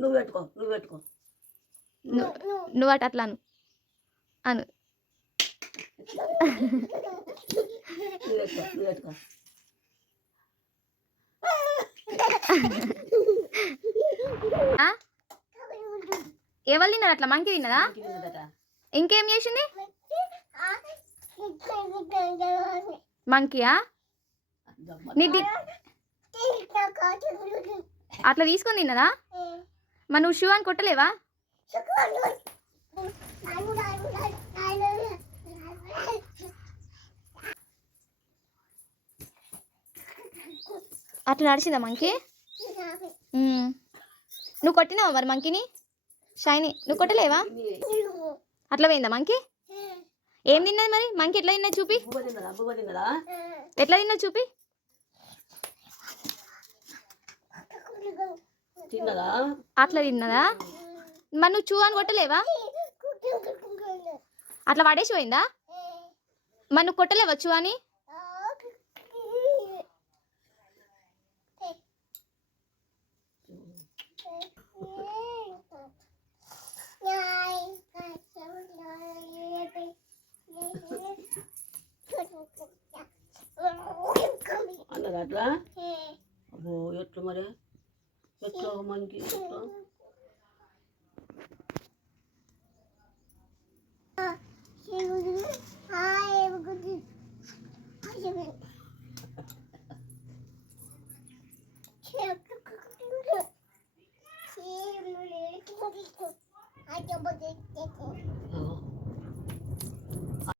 నువ్వు పెట్టుకో నువ్వు పెట్టుకో నువ్వు అటు అట్లా అను నువ్వు పెట్టుకో నువ్వు పెట్టుకో ఎవరు తిన్నారు అట్లా మంకి తిన్నదా ఇంకేం చేసింది మంకియా అట్లా తీసుకొని తిన్నదా మరి నువ్వు షూ అని కొట్టలేవా అట్లా నడిచిందా మంకి నువ్వు కొట్టినావా మరి మంకిని షైనీ నువ్వు కొట్టలేవా అట్లా పోయిందా మంకి ఏం తిన్నది మరి మంకి ఎట్లా తిన్నది చూపి ఎట్లా తిన్నది చూపి అట్లా తిన్నదా మరి నువ్వు చూ అని కొట్టలేవా అట్లా పడేసి పోయిందా మరి నువ్వు కొట్టలేవా చూ అని అన్నది అట్లా అబ్బో ఎట్లా మరి ఎట్లా మనకి ఎట్లా